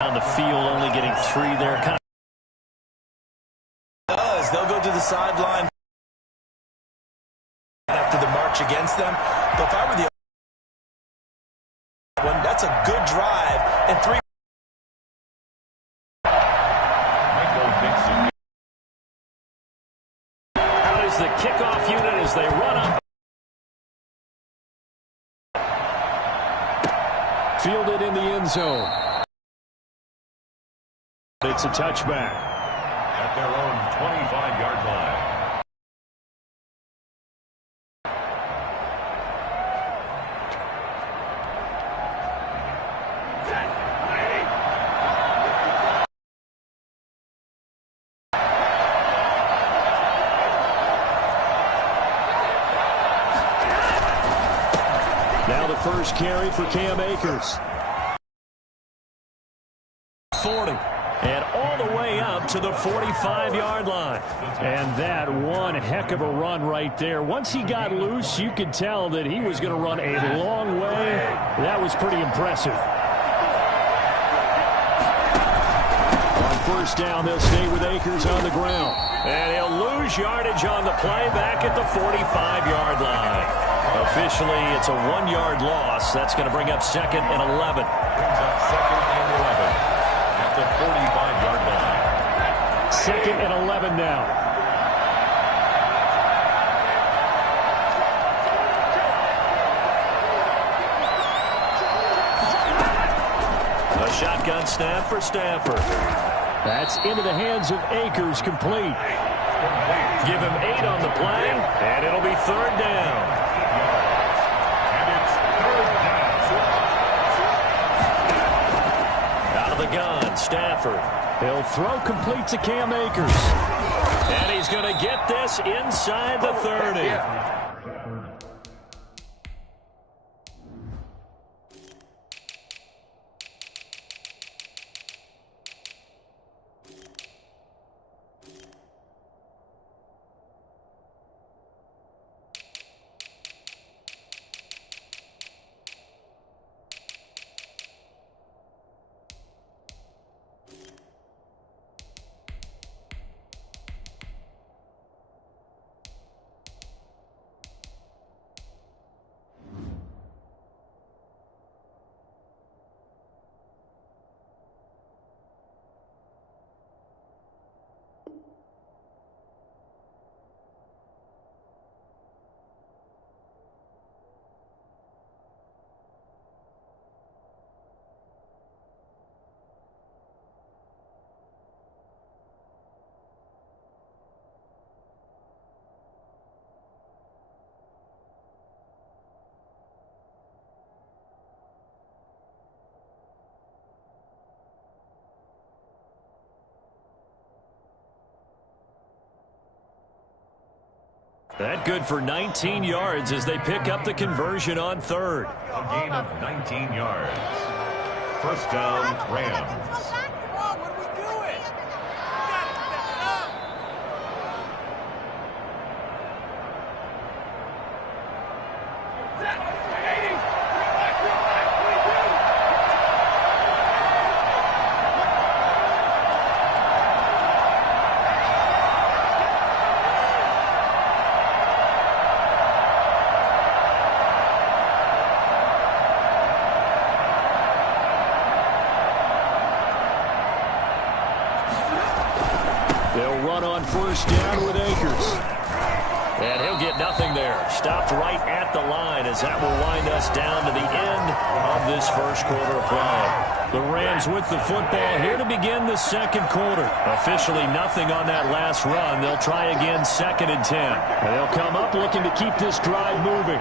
On the field, only getting 3 there. Kind of they'll go to the sideline after the march against them. But if I were the one, that's a good drive and 3. Out is the kickoff unit as they run up. Fielded in the end zone. It's a touchback. At their own 25-yard line. Now the first carry for Cam Akers. 40. And all the way up to the 45-yard line. And that one heck of a run right there. Once he got loose, you could tell that he was going to run a long way. That was pretty impressive. On first down, they'll stay with Akers on the ground. And he'll lose yardage on the play back at the 45-yard line. Officially, it's a 1-yard loss. That's going to bring up 2nd and 11. Brings up 2nd and 11. The 45-yard line. 2nd and 11 now. A shotgun snap for Stafford. That's into the hands of Akers, complete. Give him 8 on the play, and it'll be 3rd down. And it's 3rd down. Out of the gun, Stafford. He'll throw complete to Cam Akers. And he's going to get this inside the 30. That good for 19 yards as they pick up the conversion on 3rd. A gain of 19 yards. First down, Rams. They'll run on first down with Akers. And he'll get nothing there. Stopped right at the line as that will wind us down to the end of this first quarter of play. The Rams with the football here to begin the second quarter. Officially nothing on that last run. They'll try again 2nd and 10. And they'll come up looking to keep this drive moving.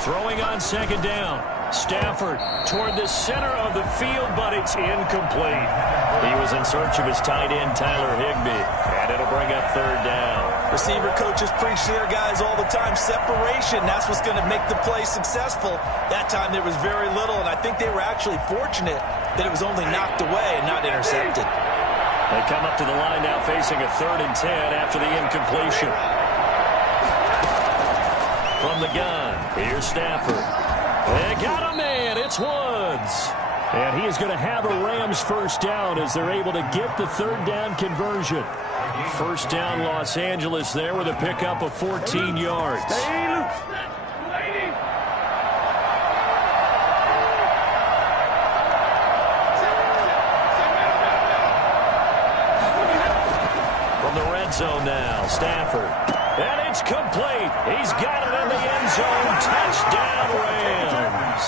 Throwing on 2nd down. Stafford toward the center of the field, but it's incomplete. He was in search of his tight end, Tyler Higbee, and it'll bring up 3rd down. Receiver coaches preach to their guys all the time. Separation, that's what's going to make the play successful. That time there was very little, and I think they were actually fortunate that it was only knocked away and not intercepted. They come up to the line now facing a 3rd and 10 after the incompletion. From the gun, here's Stafford. They got a man. It's Woods. And he is going to have a Rams first down as they're able to get the 3rd down conversion. First down, Los Angeles there with a pickup of 14 yards. From the red zone now, Stafford. And it's complete. He's got it in the end zone. Touchdown, Rams.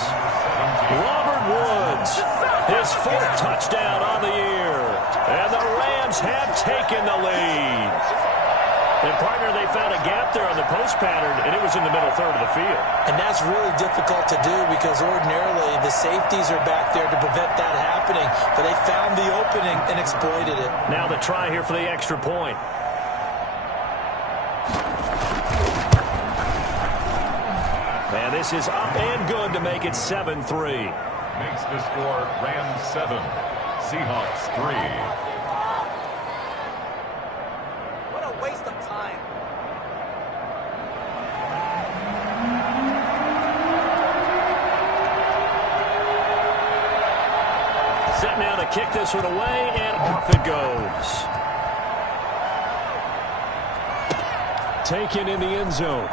Robert Woods, his 4th touchdown on the year. And the Rams have taken the lead. And, partner, they found a gap there on the post pattern, and it was in the middle 3rd of the field. And that's really difficult to do because ordinarily the safeties are back there to prevent that happening. But they found the opening and exploited it. Now the try here for the extra point. And this is up and good to make it 7-3. Makes the score Rams 7, Seahawks 3. What a waste of time. Set now to kick this one away, and off it goes. Taken in the end zone.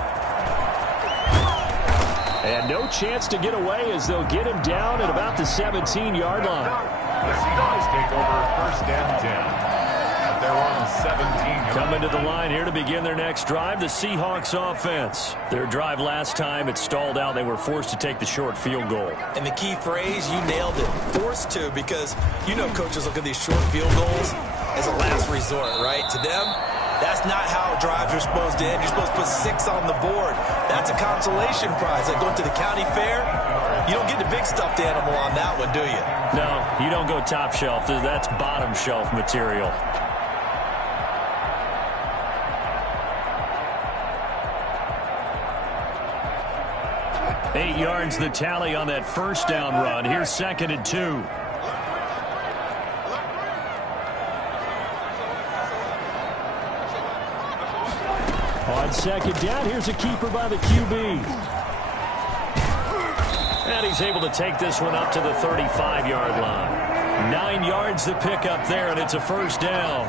And no chance to get away as they'll get him down at about the 17-yard line. The Seahawks take over 1st and 10 at their own 17-yard. Coming to the line here to begin their next drive, the Seahawks offense. Their drive last time, it stalled out. They were forced to take the short field goal. And the key phrase, you nailed it. Forced to, because you know coaches look at these short field goals as a last resort, right? To them, that's not how drives are supposed to end. You're supposed to put 6 on the board. That's a consolation prize. Like going to the county fair, you don't get the big stuffed animal on that one, do you? No, you don't go top shelf. That's bottom shelf material. Eight yards the tally on that first down run. Here's 2nd and 2. On 2nd down, here's a keeper by the QB. And he's able to take this one up to the 35-yard line. 9 yards to pick up there, and it's a first down.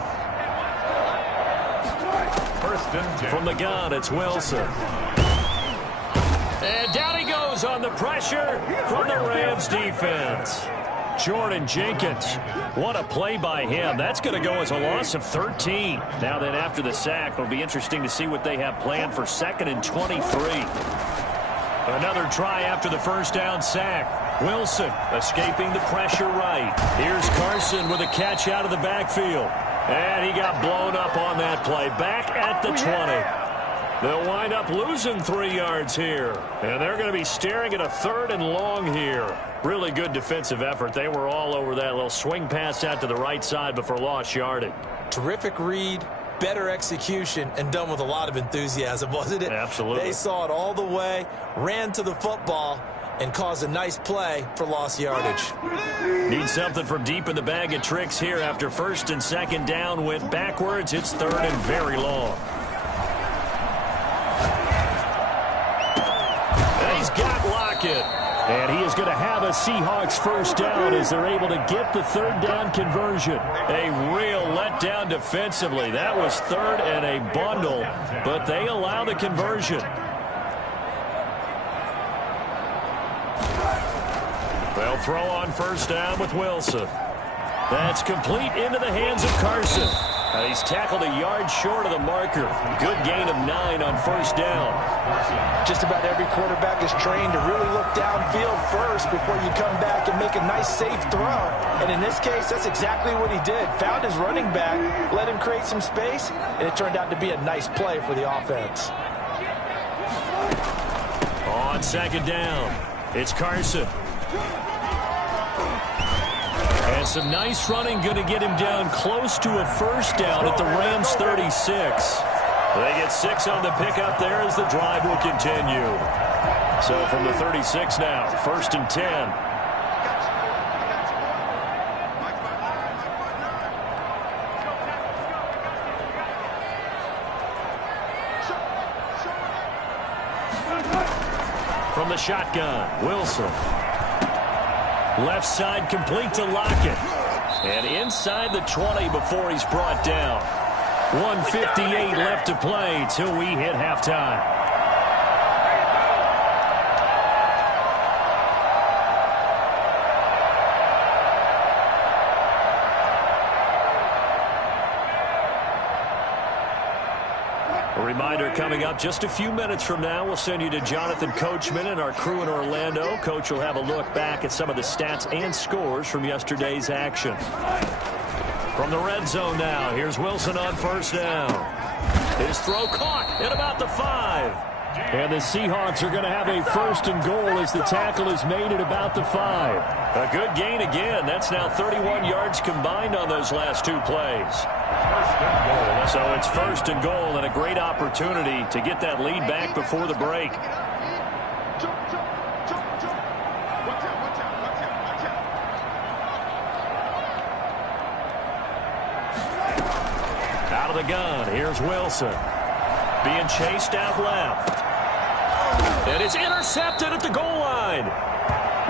1st and 10. From the gun, it's Wilson. And down he goes on the pressure from the Rams defense. Jordan Jenkins. What a play by him. That's going to go as a loss of 13. Now then, after the sack, it'll be interesting to see what they have planned for 2nd and 23. Another try after the first down sack. Wilson escaping the pressure right. Here's Carson with a catch out of the backfield. And he got blown up on that play. Back at the 20. They'll wind up losing 3 yards here. And they're going to be staring at a 3rd and long here. Really good defensive effort. They were all over that little swing pass out to the right side before lost yardage. Terrific read, better execution, and done with a lot of enthusiasm, wasn't it? Absolutely. They saw it all the way, ran to the football, and caused a nice play for lost yardage. Need something from deep in the bag of tricks here after 1st and 2nd down. Went backwards. It's 3rd and very long. And he's got Lockett. And he is going to have a Seahawks first down as they're able to get the 3rd down conversion. A real letdown defensively. That was 3rd and a bundle, but they allow the conversion. They'll throw on first down with Wilson. That's complete into the hands of Carson. He's tackled a yard short of the marker. Good gain of 9 on first down. Just about every quarterback is trained to really look downfield first before you come back and make a nice, safe throw. And in this case, that's exactly what he did. Found his running back, let him create some space, and it turned out to be a nice play for the offense. On 2nd down, it's Carson. And some nice running, going to get him down close to a first down at the Rams 36. They get 6 on the pickup there as the drive will continue. So from the 36 now, 1st and 10. From the shotgun, Wilson. Left side complete to Lockett. And inside the 20 before he's brought down. 1:58 left to play till we hit halftime. A reminder coming up just a few minutes from now, we'll send you to Jonathan Coachman and our crew in Orlando. Coach will have a look back at some of the stats and scores from yesterday's action. From the red zone now, here's Wilson on 1st down. His throw caught at about the 5. And the Seahawks are going to have a 1st and goal as the tackle is made at about the 5. A good gain again. That's now 31 yards combined on those last 2 plays. So it's 1st and goal and a great opportunity to get that lead back before the break. Out of the gun, here's Wilson. Being chased out left. And it's intercepted at the goal line.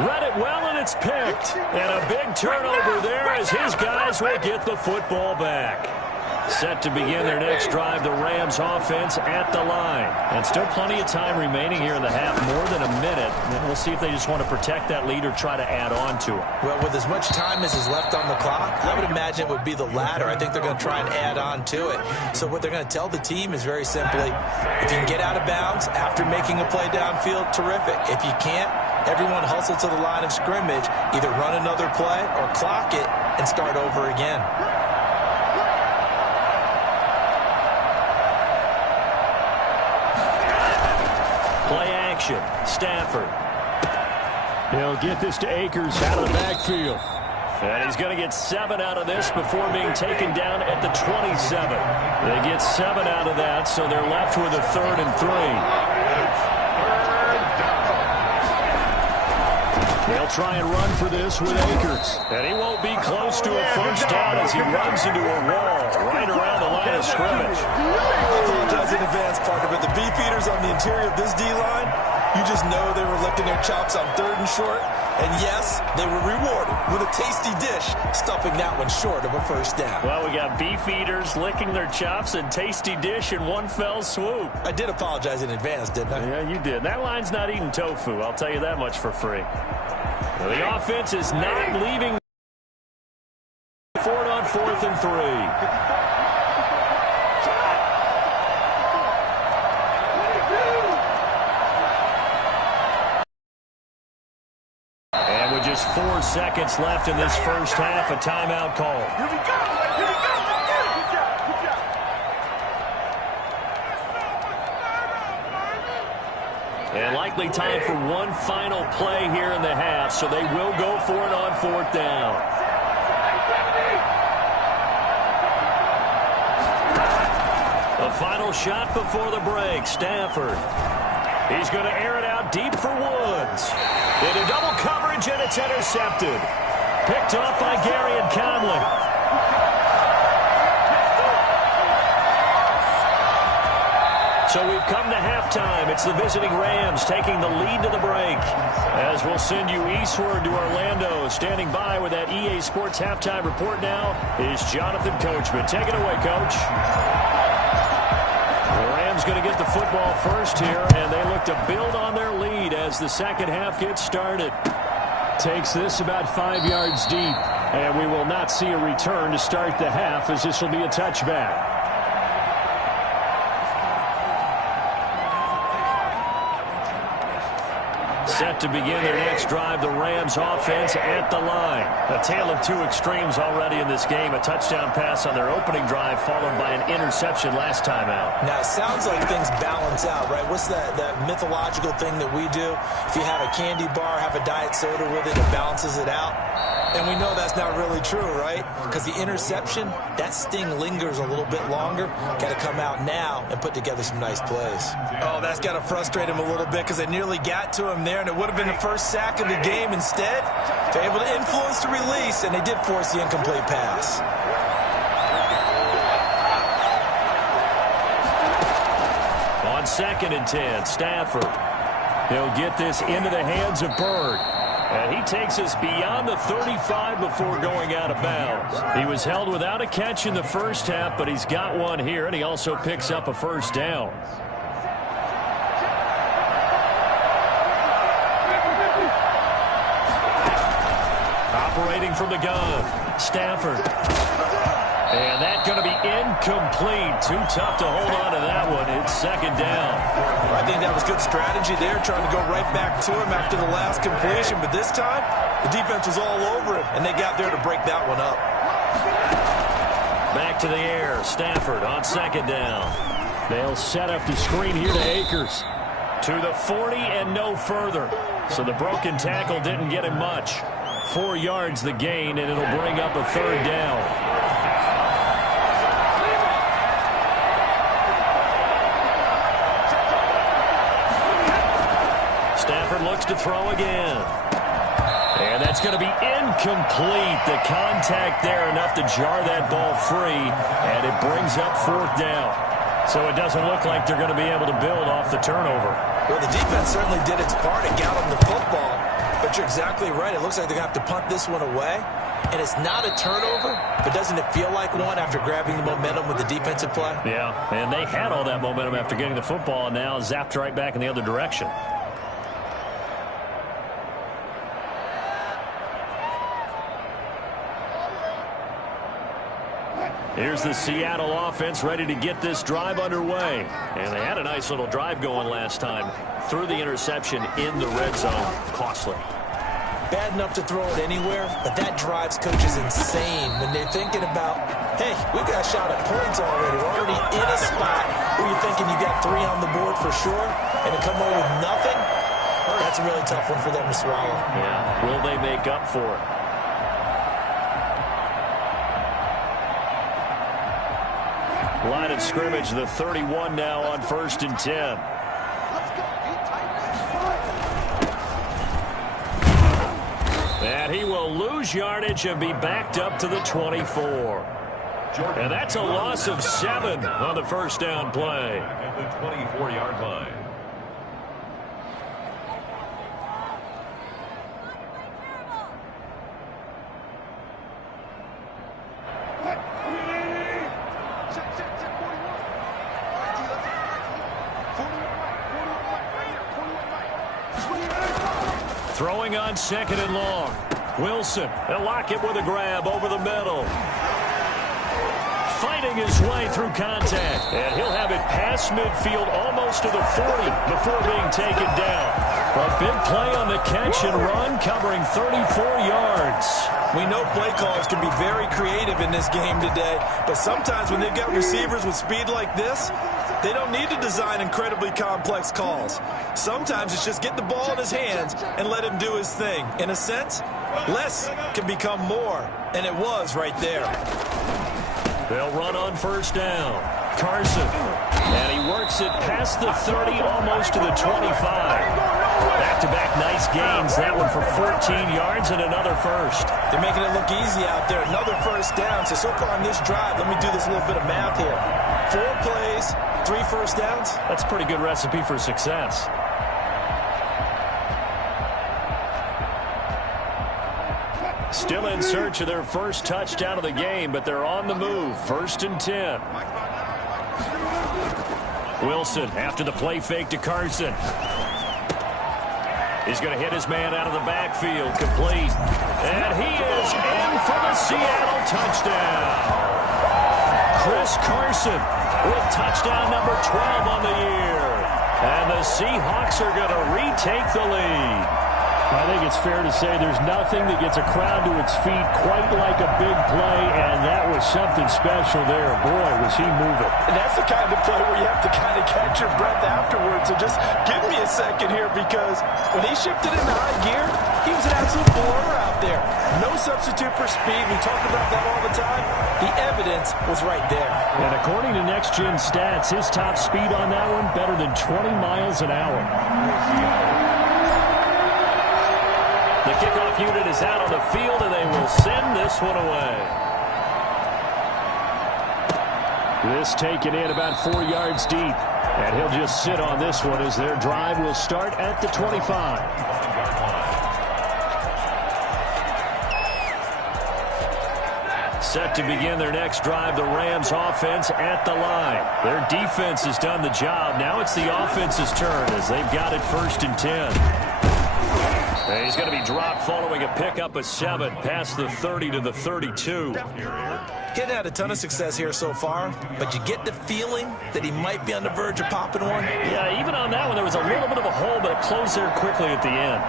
Read it well, and it's picked. And a big turnover there as his guys will get the football back. Set to begin their next drive, the Rams offense at the line. And still plenty of time remaining here in the half, more than a minute. And we'll see if they just want to protect that lead or try to add on to it. Well, with as much time as is left on the clock, I would imagine it would be the latter. I think they're going to try and add on to it. So what they're going to tell the team is very simply, if you can get out of bounds after making a play downfield, terrific. If you can't, everyone hustle to the line of scrimmage, either run another play or clock it and start over again. Stafford. He'll get this to Akers out of the backfield. And he's going to get 7 out of this before being taken down at the 27. They get 7 out of that, so they're left with a 3rd and 3. They'll try and run for this with Akers. And he won't be close to a 1st down as he runs into a wall right around the line of scrimmage. I apologize in advance, Parker, but the beefeaters on the interior of this D-line, you just know they were licking their chops on 3rd and short. And yes, they were rewarded with a tasty dish, stuffing that one short of a 1st down. Well, we got beefeaters licking their chops and tasty dish in one fell swoop. I did apologize in advance, didn't I? Yeah, you did. That line's not eating tofu, I'll tell you that much for free. Well, the offense is not leaving forward on 4th and 3. Just 4 seconds left in this first half. A timeout call. Here we go. And likely time for one final play here in the half, so they will go for it on 4th down. The final shot before the break. Stafford. He's going to air it out deep for Woods. Into double coverage, and it's intercepted. Picked off by Gary and Conley. So we've come to halftime. It's the visiting Rams taking the lead to the break. As we'll send you eastward to Orlando. Standing by with that EA Sports halftime report now is Jonathan Coachman. Take it away, Coach. Going to get the football first here, and they look to build on their lead as the second half gets started. Takes this about 5 yards deep, and we will not see a return to start the half as this will be a touchback. Set to begin their next drive, the Rams offense at the line. A tale of 2 extremes already in this game. A touchdown pass on their opening drive followed by an interception last time out. Now, it sounds like things balance out, right? What's that mythological thing that we do? If you have a candy bar, have a diet soda with it, it balances it out. And we know that's not really true, right? Because the interception, that sting lingers a little bit longer. Got to come out now and put together some nice plays. Oh, that's got to frustrate him a little bit because they nearly got to him there, and it would have been the first sack of the game. Instead, they're able to influence the release, and they did force the incomplete pass. On 2nd and 10, Stafford. He'll get this into the hands of Byrd. And he takes us beyond the 35 before going out of bounds. He was held without a catch in the first half, but he's got one here, and he also picks up a first down. Operating from the gun, Stafford. And that's going to be incomplete. Too tough to hold on to that one. It's 2nd down. I think that was good strategy there, trying to go right back to him after the last completion. But this time, the defense was all over him, and they got there to break that one up. Back to the air. Stafford on 2nd down. They'll set up the screen here to Akers. To the 40 and no further. So the broken tackle didn't get him much. 4 yards the gain, and it'll bring up a 3rd down. Stafford looks to throw again. And that's going to be incomplete. The contact there enough to jar that ball free, and it brings up 4th down. So it doesn't look like they're going to be able to build off the turnover. Well, the defense certainly did its part and got them the football. But you're exactly right. It looks like they're going to have to punt this one away. And it's not a turnover, but doesn't it feel like one after grabbing the momentum with the defensive play? Yeah, and they had all that momentum after getting the football, and now zapped right back in the other direction. Here's the Seattle offense ready to get this drive underway. And they had a nice little drive going last time. Threw the interception in the red zone. Costly. Bad enough to throw it anywhere, but that drives coaches insane when they're thinking about, hey, we've got a shot at points already. We're already in a spot where you're thinking you got 3 on the board for sure, and to come away with nothing, that's a really tough one for them to swallow. Yeah, will they make up for it? Line of scrimmage, the 31 now on 1st and 10. And he will lose yardage and be backed up to the 24. And that's a loss of 7 on the first down play. At the 24-yard line. Throwing on 2nd and long. Wilson, they'll lock it with a grab over the middle. Fighting his way through contact. And he'll have it past midfield almost to the 40 before being taken down. A big play on the catch and run, covering 34 yards. We know play callers can be very creative in this game today, but sometimes when they've got receivers with speed like this, they don't need to design incredibly complex calls. Sometimes it's just get the ball in his hands and let him do his thing. In a sense, less can become more, and it was right there. They'll run on first down. Carson, and he works it past the 30, almost to the 25. Back-to-back nice gains. That one for 14 yards and another first. They're making it look easy out there. Another first down. So far on this drive, let me do this little bit of math here. 4 plays, 3 first downs. That's a pretty good recipe for success. Still in search of their first touchdown of the game, but they're on the move. 1st and 10. Wilson after the play fake to Carson. He's going to hit his man out of the backfield. Complete. And he is in for the Seattle touchdown. Chris Carson with touchdown number 12 on the year. And the Seahawks are going to retake the lead. I think it's fair to say there's nothing that gets a crowd to its feet quite like a big play, and that was something special there. Boy, was he moving. And that's the kind of play where you have to kind of catch your breath afterwards. So just give me a second here, because when he shifted into high gear, he was an absolute blur out there. No substitute speed. We talk about that all the time. The evidence was right there. And according to Next Gen Stats, his top speed on that one, better than 20 miles an hour. The kickoff unit is out on the field, and they will send this one away. This taken in about 4 yards deep. And he'll just sit on this one as their drive will start at the 25. Set to begin their next drive, the Rams offense at the line. Their defense has done the job. Now it's the offense's turn as they've got it 1st and 10. And he's going to be dropped following a pickup of 7 past the 30 to the 32. Getting had a ton of success here so far, but you get the feeling that he might be on the verge of popping one. Yeah, even on that one, there was a little bit of a hole, but it closed there quickly at the end.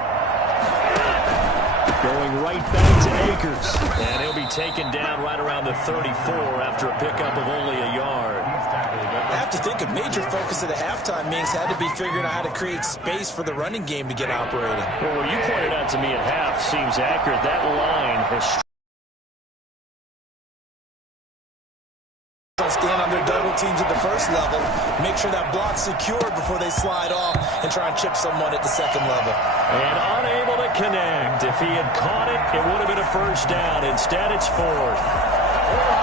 Going right back to Akers. And he'll be taken down right around the 34 after a pickup of only a yard. I have to think a major focus of the halftime meetings had to be figuring out how to create space for the running game to get operating. Well, what you pointed out to me at half seems accurate. That line has stand on their double teams at the first level, make sure that block's secured before they slide off and try and chip someone at the second level. And unable to connect. If he had caught it, it would have been a first down. Instead, it's 4th.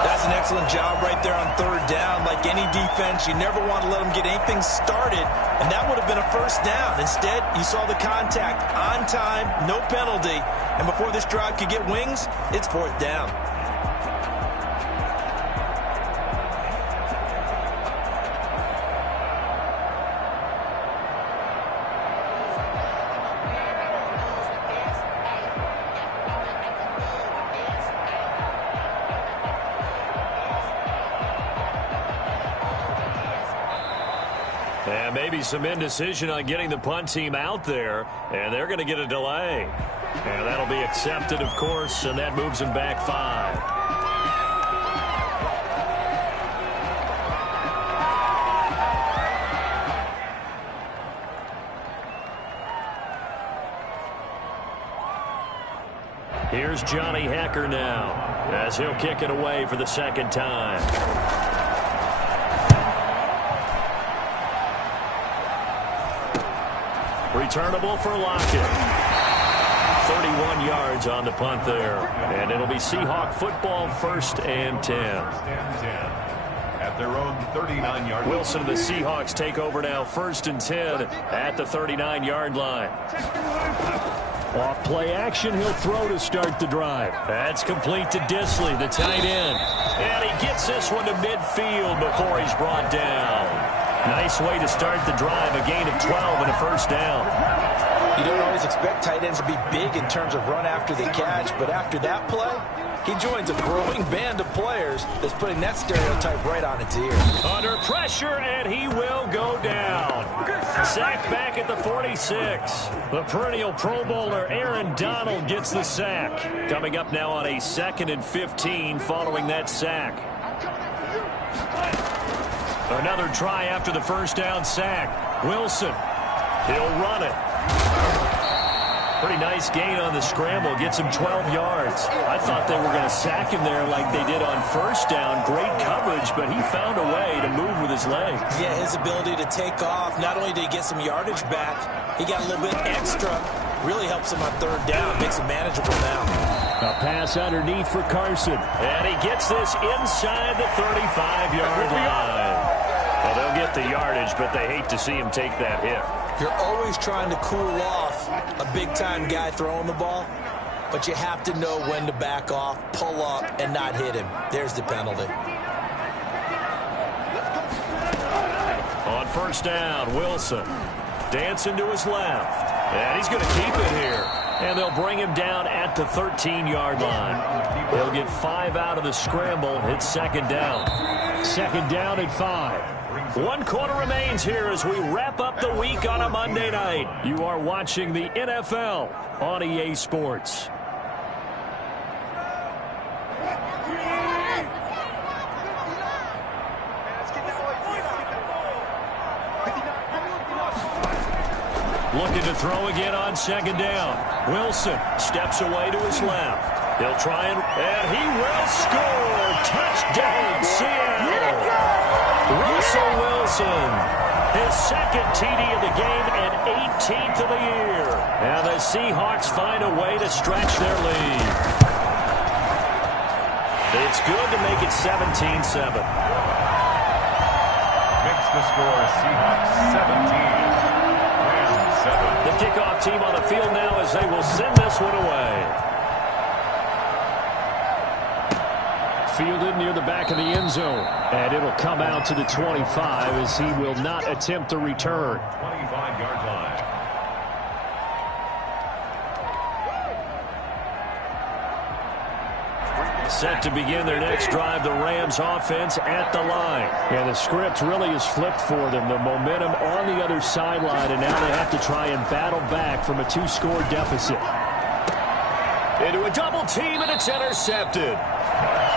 That's an excellent job right there on 3rd down. Like any defense, you never want to let them get anything started, and that would have been a first down. Instead, you saw the contact on time, no penalty, and before this drive could get wings, it's 4th down. And maybe some indecision on getting the punt team out there, and they're going to get a delay. And that'll be accepted, of course, and that moves them back 5. Here's Johnny Hacker now as he'll kick it away for the 2nd time. Returnable for Lockett. 31 yards on the punt there. And it'll be Seahawk football 1st and 10. At their own 39-yard line. Wilson and the Seahawks take over now 1st and 10 at the 39-yard line. Off play action, he'll throw to start the drive. That's complete to Disley, the tight end. And he gets this one to midfield before he's brought down. Nice way to start the drive, a gain of 12 and a first down. You don't always expect tight ends to be big in terms of run after the catch, but after that play, he joins a growing band of players that's putting that stereotype right on its ear. Under pressure, and he will go down. Sack back at the 46. The perennial Pro Bowler Aaron Donald gets the sack. Coming up now on a 2nd and 15 following that sack. Another try after the first down sack. Wilson, he'll run it. Pretty nice gain on the scramble. Gets him 12 yards. I thought they were going to sack him there like they did on first down. Great coverage, but he found a way to move with his legs. Yeah, his ability to take off. Not only did he get some yardage back, he got a little bit extra. Really helps him on 3rd down. Makes it manageable now. A pass underneath for Carson. And he gets this inside the 35-yard line. Well, they'll get the yardage, but they hate to see him take that hit. You're always trying to cool off a big-time guy throwing the ball, but you have to know when to back off, pull up, and not hit him. There's the penalty. On first down, Wilson dancing to his left. And he's going to keep it here. And they'll bring him down at the 13-yard line. They'll get 5 out of the scramble. It's 2nd down. 2nd down at 5. 1 quarter remains here as we wrap up the week on a Monday night. You are watching the NFL on EA Sports. Looking to throw again on 2nd down. Wilson steps away to his left. He'll try and he will score. Touchdown, Seattle. Russell Wilson, his second TD of the game and 18th of the year. And the Seahawks find a way to stretch their lead. It's good to make it 17-7. Makes the score Seahawks 17, Rams 7. The kickoff team on the field now as they will send this one away. Fielded near the back of the end zone. And it'll come out to the 25 as he will not attempt a return. 25-yard line. Set to begin their next drive, the Rams offense at the line. And the script really is flipped for them. The momentum on the other sideline, and now they have to try and battle back from a 2-score deficit. Into a double team, and it's intercepted.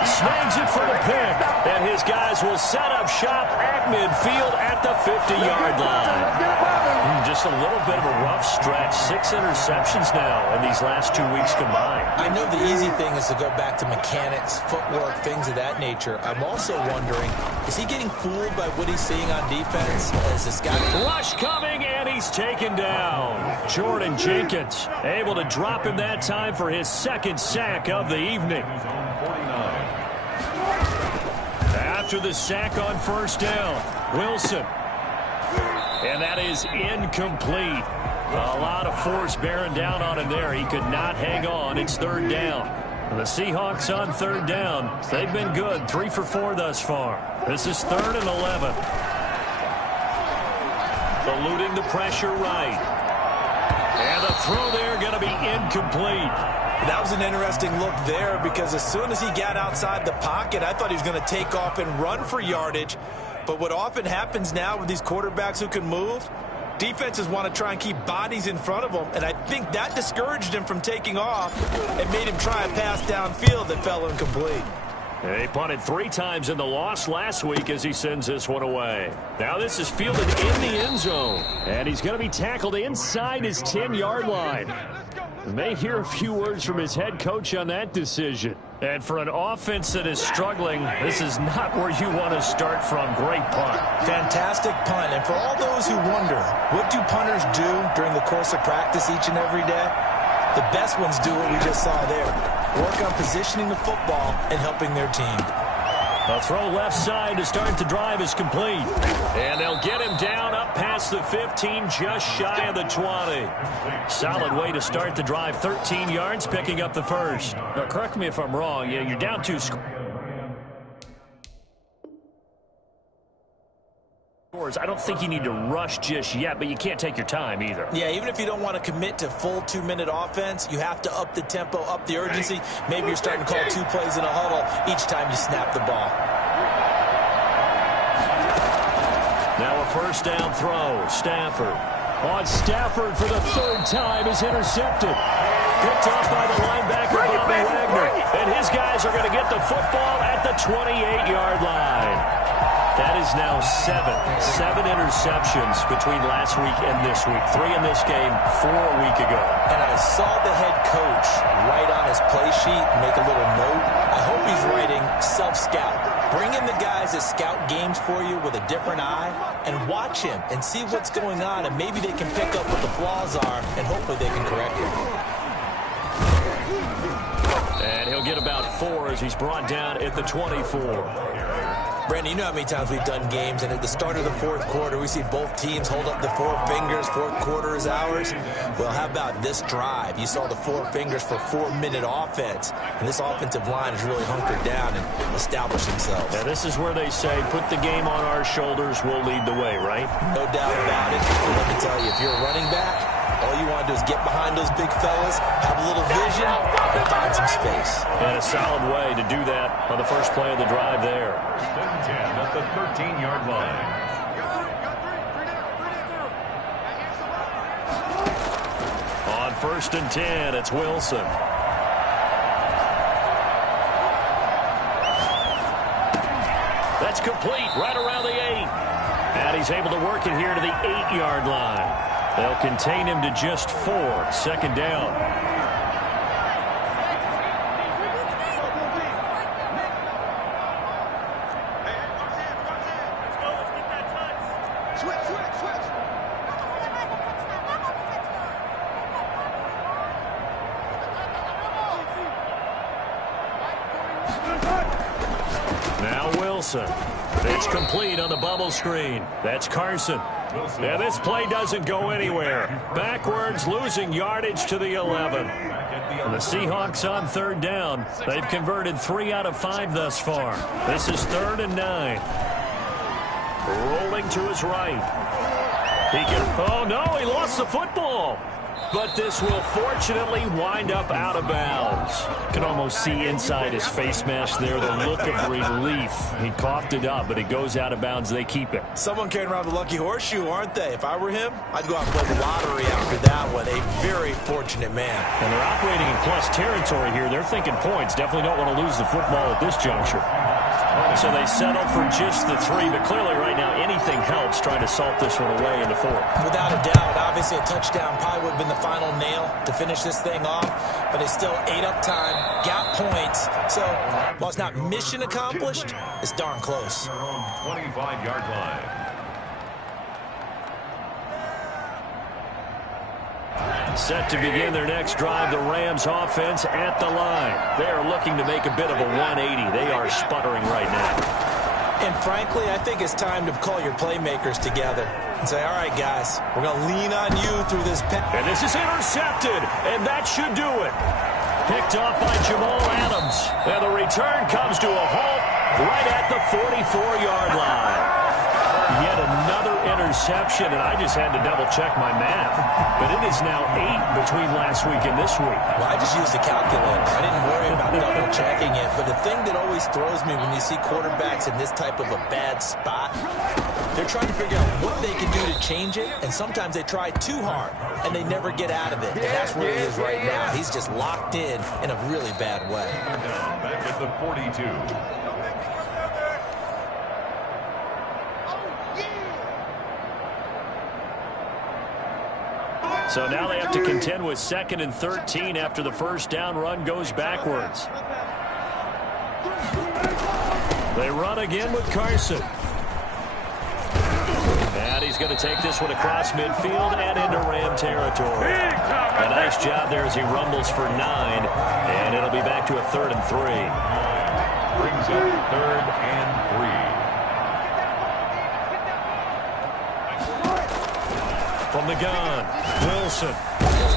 Snags it for the pick, and his guys will set up shop at midfield at the 50-yard line. Just a little bit of a rough stretch. 6 interceptions now in these last 2 weeks combined. I know the easy thing is to go back to mechanics, footwork, things of that nature. I'm also wondering, is he getting fooled by what he's seeing on defense? As this guy Rush coming, and he's taken down. Jordan Jenkins able to drop him that time for his second sack of the evening. After the sack on first down, Wilson. And that is incomplete. A lot of force bearing down on him there. He could not hang on. It's third down. The Seahawks on third down. They've been good. 3 for 4 thus far. This is 3rd and 11. Eluding the pressure right. And the throw there going to be incomplete. That was an interesting look there because as soon as he got outside the pocket, I thought he was going to take off and run for yardage. But what often happens now with these quarterbacks who can move, defenses want to try and keep bodies in front of them, and I think that discouraged him from taking off and made him try a pass downfield that fell incomplete. They punted 3 times in the loss last week as he sends this one away. Now this is fielded in the end zone, and he's going to be tackled inside his 10-yard line. We may hear a few words from his head coach on that decision. And for an offense that is struggling, this is not where you want to start from. Great punt. Fantastic punt. And for all those who wonder, what do punters do during the course of practice each and every day? The best ones do what we just saw there. Work on positioning the football and helping their team. A throw left side to start the drive is complete. And they'll get him down up past the 15, just shy of the 20. Solid way to start the drive. 13 yards, picking up the first. Now, correct me if I'm wrong. Yeah, you're down 2 scores. I don't think you need to rush just yet, but you can't take your time either. Yeah, even if you don't want to commit to full 2-minute offense, you have to up the tempo, up the urgency. Maybe you're starting to call 2 plays in a huddle each time you snap the ball. Now a first down throw. Stafford. On Stafford for the 3rd time is intercepted. Picked off by the linebacker, Bobby Wagner. And his guys are going to get the football at the 28-yard line. That is now 7 interceptions between last week and this week. 3 in this game, 4 a week ago. And I saw the head coach write on his play sheet, make a little note. I hope he's writing self-scout. Bring in the guys that scout games for you with a different eye and watch him and see what's going on, and maybe they can pick up what the flaws are, and hopefully they can correct it. And he'll get about 4 as he's brought down at the 24. Brandon, you know how many times we've done games, and at the start of the 4th quarter, we see both teams hold up the 4 fingers. 4th quarter is ours. Well, how about this drive? You saw the 4 fingers for 4-minute offense, and this offensive line has really hunkered down and established themselves. Now, this is where they say, put the game on our shoulders, we'll lead the way, right? No doubt about it. And let me tell you, if you're a running back, all you want to do is get behind those big fellas, have a little vision, and find some space. And a solid way to do that on the first play of the drive there. 10 at the 13-yard line. On 1st and 10, it's Wilson. That's complete right around the 8. And he's able to work it here to the 8-yard line. They'll contain him to just 4. 2nd down. Now Wilson. It's complete on the bubble screen. That's Carson. Yeah, this play doesn't go anywhere. Backwards, losing yardage to the 11. And the Seahawks on third down. They've converted 3 out of 5 thus far. This is 3rd and 9. Rolling to his right. Oh, no, he lost the football. But this will fortunately wind up out of bounds. You can almost see inside his face mask there the look of relief. He coughed it up, but it goes out of bounds. They keep it. Someone carrying around the lucky horseshoe, aren't they? If I were him, I'd go out and play the lottery after that one. A very fortunate man. And they're operating in plus territory here. They're thinking points. Definitely don't want to lose the football at this juncture. So they settled for just the 3, but clearly right now anything helps trying to salt this one away in the 4th. Without a doubt, obviously a touchdown probably would have been the final nail to finish this thing off, but it's still ate up time, got points. So while it's not mission accomplished, it's darn close. 25-yard line. Set to begin their next drive, the Rams offense at the line. They are looking to make a bit of a 180. They are sputtering right now. And frankly, I think it's time to call your playmakers together and say, all right, guys, we're going to lean on you through this pass. And this is intercepted, and that should do it. Picked off by Jamal Adams. And the return comes to a halt right at the 44-yard line. Yet another interception, and I just had to double-check my math. But it is now 8 between last week and this week. Well, I just used a calculator. I didn't worry about double-checking it. But the thing that always throws me when you see quarterbacks in this type of a bad spot, they're trying to figure out what they can do to change it, and sometimes they try too hard, and they never get out of it. And that's where he is right now. He's just locked in a really bad way. Back at the 42. So now they have to contend with 2nd and 13 after the first down run goes backwards. They run again with Carson. And he's going to take this one across midfield and into Ram territory. A nice job there as he rumbles for 9. And it'll be back to a 3rd and 3. Brings up 3rd and 3. From the gun, Wilson.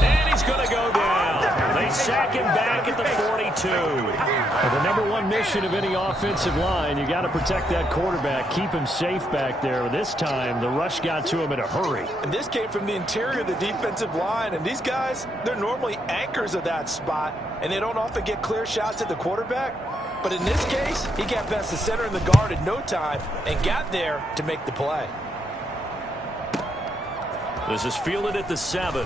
And he's going to go down. They sack him back at the 42. Well, the number 1 mission of any offensive line, you got to protect that quarterback, keep him safe back there. This time, the rush got to him in a hurry. And this came from the interior of the defensive line. And these guys, they're normally anchors of that spot, and they don't often get clear shots at the quarterback. But in this case, he got past the center and the guard in no time and got there to make the play. This is fielded at the 7.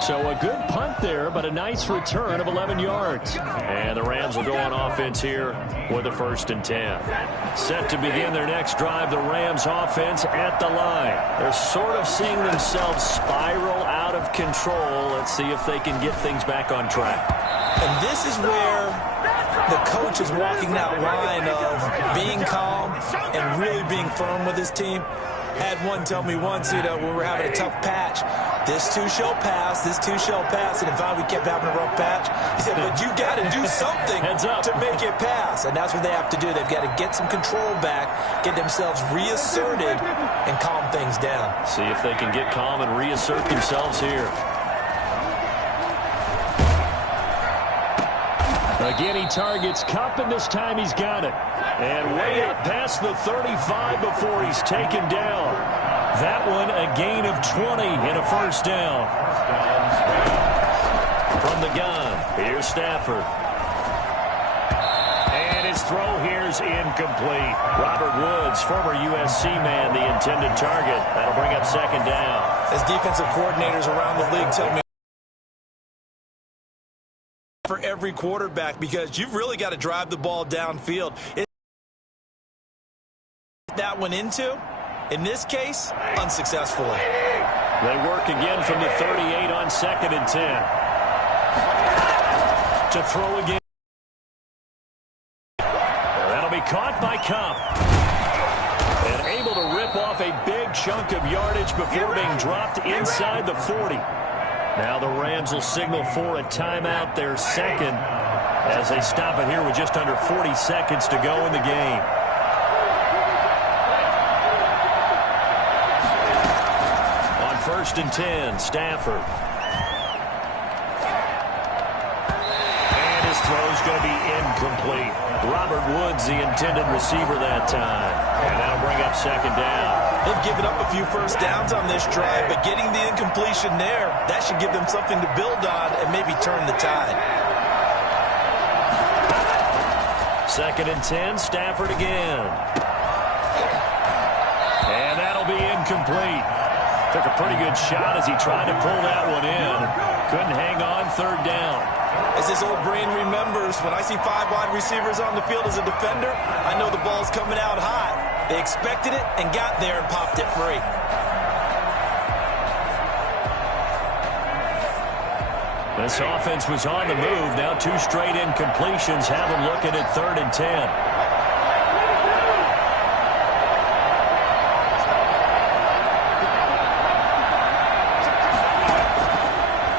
So a good punt there, but a nice return of 11 yards. And the Rams will go on offense here with a 1st and 10. Set to begin their next drive, the Rams offense at the line. They're sort of seeing themselves spiral out of control. Let's see if they can get things back on track. And this is where the coach is walking that line of being calm and really being firm with his team. Had one tell me once, when we were having a tough patch, this too shall pass, this too shall pass, and finally we kept having a rough patch. He said, but you got to do something to make it pass, and that's what they have to do. They've got to get some control back, get themselves reasserted, and calm things down. See if they can get calm and reassert themselves here. Again, he targets Kupp, and this time he's got it. And way up past the 35 before he's taken down. That one a gain of 20 and a 1st down. From the gun, here's Stafford. And his throw here's incomplete. Robert Woods, former USC man, the intended target. That'll bring up 2nd down. As defensive coordinators around the league tell me, for every quarterback, because you've really got to drive the ball downfield. That one into, in this case, unsuccessfully. They work again from the 38 on 2nd and 10. To throw again. That'll be caught by Kupp. And able to rip off a big chunk of yardage before being dropped inside the 40. Now the Rams will signal for a timeout, their 2nd. as they stop it here with just under 40 seconds to go in the game. On 1st and 10, Stafford. And his throw's going to be incomplete. Robert Woods, the intended receiver that time. And that'll bring up 2nd down. They've given up a few first downs on this drive, but getting the incompletion there, that should give them something to build on and maybe turn the tide. 2nd and 10, Stafford again. And that'll be incomplete. Took a pretty good shot as he tried to pull that one in. Couldn't hang on, 3rd down. As his old brain remembers, when I see 5 wide receivers on the field as a defender, I know the ball's coming out hot. They expected it and got there and popped it free. This offense was on the move. Now 2 straight incompletions have them looking at 3rd and 10.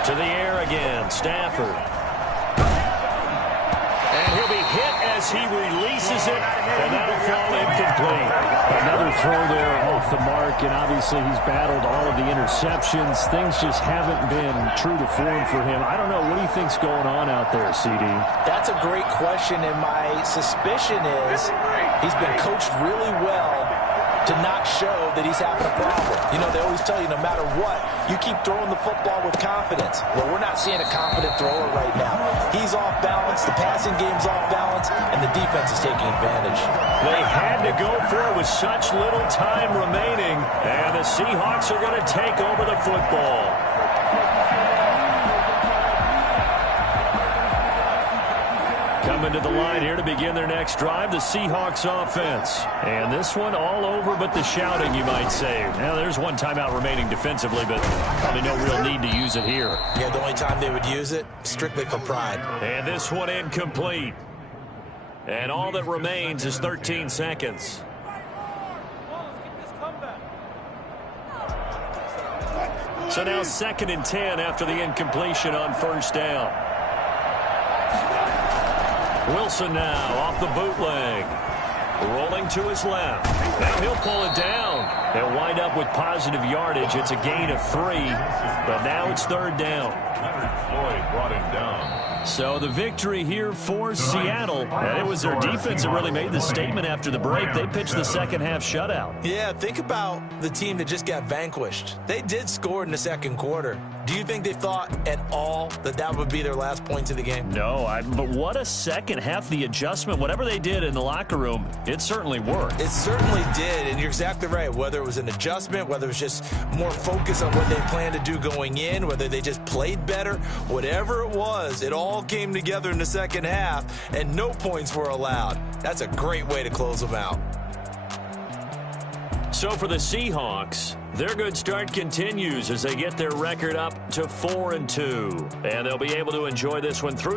To the air again, Stafford. And he'll be hit as he releases it, and that'll fall incomplete. Another throw there off the mark, and obviously he's battled all of the interceptions. Things just haven't been true to form for him. I don't know. What do you think's going on out there, CD? That's a great question, and my suspicion is he's been coached really well to not show that he's having a problem. You know, they always tell you no matter what, you keep throwing the football with confidence. Well, we're not seeing a confident thrower right now. He's off balance, the passing game's off balance, and the defense is taking advantage. They had to go for it with such little time remaining, and the Seahawks are going to take over the football. Coming to the line here to begin their next drive, the Seahawks offense. And this one all over but the shouting, you might say. Now, there's one timeout remaining defensively, but probably no real need to use it here. Yeah, the only time they would use it, strictly for pride. And this one incomplete. And all that remains is 13 seconds. So now 2nd and 10 after the incompletion on 1st down. Wilson now off the bootleg. Rolling to his left. Now he'll pull it down. They'll wind up with positive yardage. It's a gain of 3, but now it's 3rd down. Floyd brought him down. So the victory here for Seattle. And it was their defense that really made the statement after the break. They pitched the second half shutout. Yeah, think about the team that just got vanquished. They did score in the 2nd quarter. Do you think they thought at all that that would be their last points of the game? No, but what a second half. The adjustment, whatever they did in the locker room, it certainly worked. It certainly did, and you're exactly right. Whether it was an adjustment, whether it was just more focus on what they planned to do going in, whether they just played better, whatever it was, it all came together in the 2nd half, and no points were allowed. That's a great way to close them out. So for the Seahawks, their good start continues as they get their record up to 4-2. And they'll be able to enjoy this one through